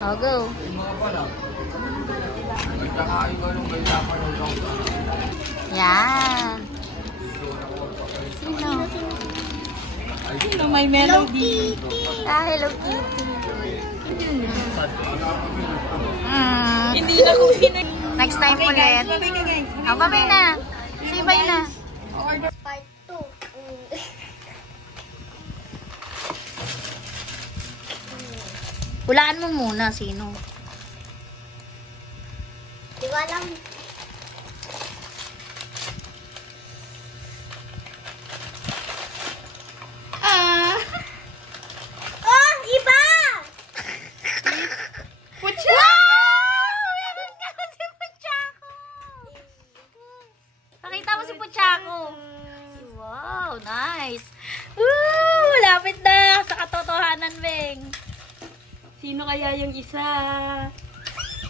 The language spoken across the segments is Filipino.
Oh, go. Yan. Sino? Sino may melody? Hello Kitty. Hindi na ko Next time ulit. Oh, babay na. Say bye na. Order part 2. Hulaan mo muna sino. Di ko alam. Oh, iba! Pucha! Wow! Meron ka si Puchako. Pakita mo si Puchako. Wow, nice. Woo! Lapit na sa katotohanan, Beng. Sino kaya yung isa?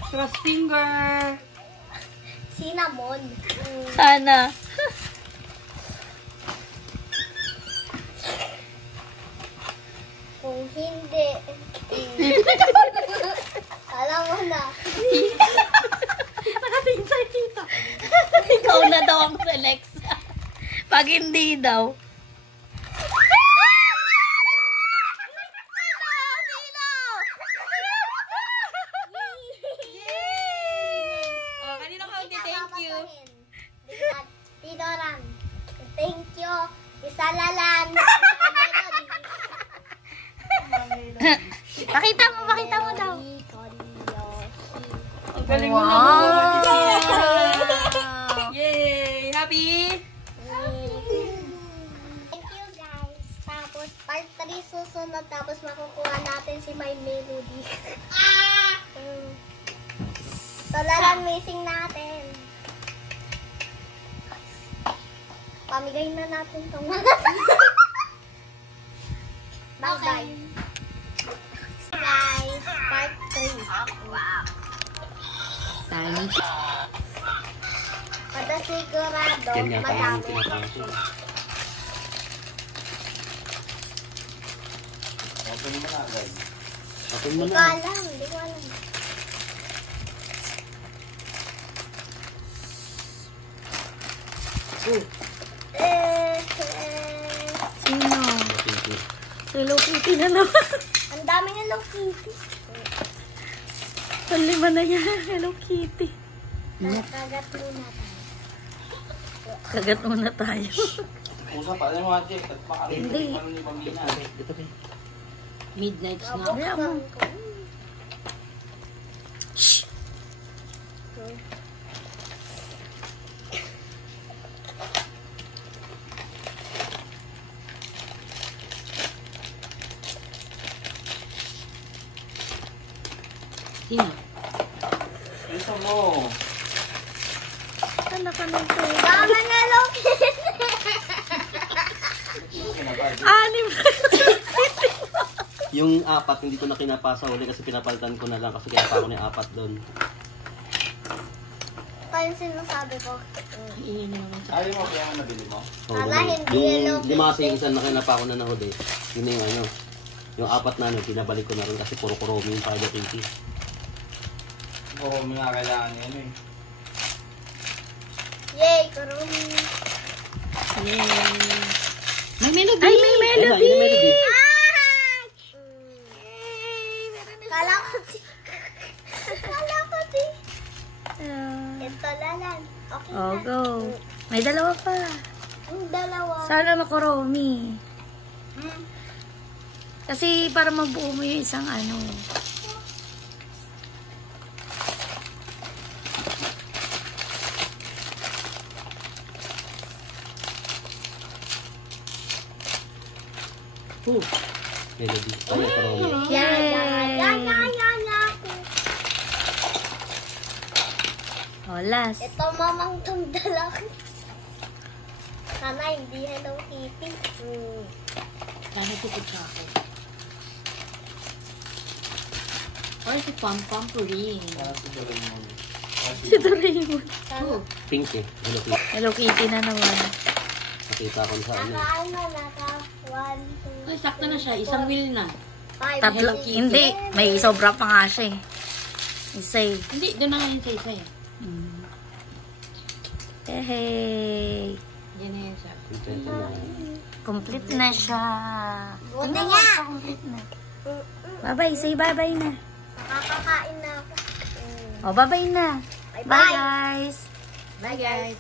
Cross finger. Cinnamon. Sana. Kung hindi. Alam mo na. Nakatingin sa'yo dito. Ikaw na daw ang select. Pag hindi daw. Oh, kanina ko thank you. Tidoran. Thank you. Isalalan. Pakita mo daw. Ang galing mo Wow. naman. Yay! Happy? Thank you guys. Tapos part 3 susunod. Tapos makukuha natin si My Melody. Talalang missing natin. Pamigay na natin itong mga. Bye-bye. Guys, part 3. Para sigurado, madami. Hindi ko alam, hindi ko alam. Sino? Hello Kitty na naman. Ang dami ng Hello Kitty. Palima na yan. Hello Kitty. Kagat muna tayo. Kagat muna tayo. Usap, alam mo ate, at makarinig Hindi. pa ni Pamina. Midnight na. Kaya mo. Sino? Isa mo. Ano ka nang to? Dami ng Hello Kitty. Anim. Yung apat, hindi ko na kinapasa uli kasi pinapalitan ko na lang kasi kaya pa ako ng apat doon. Ito yung sinasabi ko. Iyan na naman. Ayaw mo kaya ang nabili mo? Sana hindi yung Hello lima kasi Kitty. yung isa na kinapa ko na nahuli, yun na yung ano, yung apat na ano, pinabalik ko na rin kasi puro kuromi yung Hello Kitty. Oo, may nga kailangan niya ano eh. Yay, kurumi. Yay! May melody! Ay, may melody. Ayun na, yun yung melody. Kala ko si... Ito lalan. Okay Oh, na. go. May dalawa pa. Ang dalawa. Sana makuromi. Kasi para mabuo mo yung isang ano. Melody. Ay, kuromi. Yan. Oh, last. Ito mamang tundala. Sana hindi Hello Kitty. Sana tukot siya ako. Or si Pam Pam Puring. Para si Doraemon. Si Doraemon. Sana. Pink eh. Hello Kitty. Hello Kitty na naman. Nakita ko sa ano. Naka 1, 2. Ay, sakto na siya. Isang wheel na. 5, Tatlo. 6, Hindi. May sobra pa nga siya eh. Isa eh. Hindi, doon na nga yung isa eh. Hey. Yan na yan siya. Ito na. Complete na siya. Buti Tingnan mo, nga. complete na. Bye-bye. Say bye-bye na. Nakakakain na ako. O, bye-bye na. Bye-bye. Bye, guys. Bye guys.